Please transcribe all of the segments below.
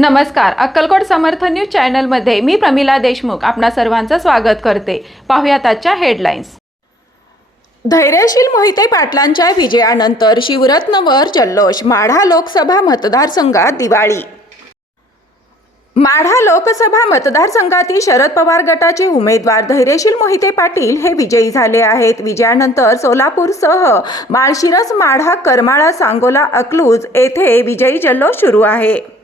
नमस्कार. अक्कलकोट समर्थ न्यूज चॅनलमध्ये मी प्रमिला देशमुख आपणा सर्वांचं स्वागत करते. पाहुयात आजच्या हेडलाईन्स. धैर्यशील मोहिते पाटलांच्या विजयानंतर शिवरत्नवर जल्लोष माढा लोकसभा मतदारसंघात दिवाळी. माढा लोकसभा मतदारसंघातील शरद पवार गटाचे उमेदवार धैर्यशील मोहिते पाटील हे विजयी झाले आहेत. विजयानंतर सोलापूरसह माळशिरस माढा करमाळा सांगोला अकलूज येथे विजयी जल्लोष सुरू आहे.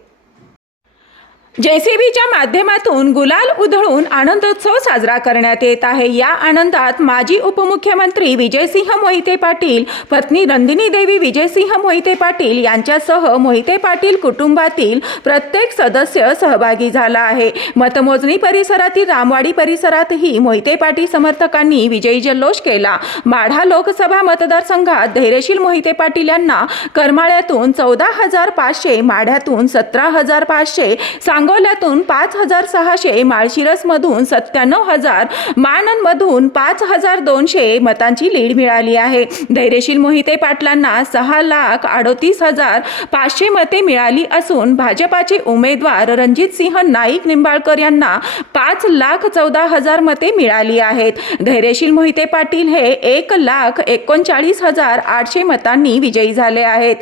जेसीबीच्या माध्यमातून गुलाल उधळून आनंदोत्सव साजरा करण्यात येत आहे. या आनंदात माजी उपमुख्यमंत्री विजयसिंह मोहिते पाटील पत्नी नंदिनी देवी विजयसिंह मोहिते पाटील यांच्यासह मोहिते पाटील कुटुंबातील प्रत्येक सदस्य सहभागी झाला आहे. मतमोजणी परिसरातील रामवाडी परिसरातही मोहिते पाटील समर्थकांनी विजयी जल्लोष केला. माढा लोकसभा मतदारसंघात धैर्यशील मोहिते पाटील यांना करमाळ्यातून चौदा हजार पाचशे माढ्यातून सतरा हजार पाचशे सांग सांगोल्यातून पाच हजार सहाशे माळशिरसमधून सत्त्याण्णव हजार माननमधून पाच हजार दोनशे मतांची लीड मिळाली आहे. धैर्यशील मोहिते पाटलांना सहा लाख अडोतीस हजार पाचशे मते मिळाली असून भाजपाचे उमेदवार रणजितसिंह नाईक निंबाळकर यांना पाच लाख चौदा हजार मते मिळाली आहेत. धैर्यशील मोहिते पाटील हे एक लाख एकोणचाळीस हजार आठशे मतांनी विजयी झाले आहेत.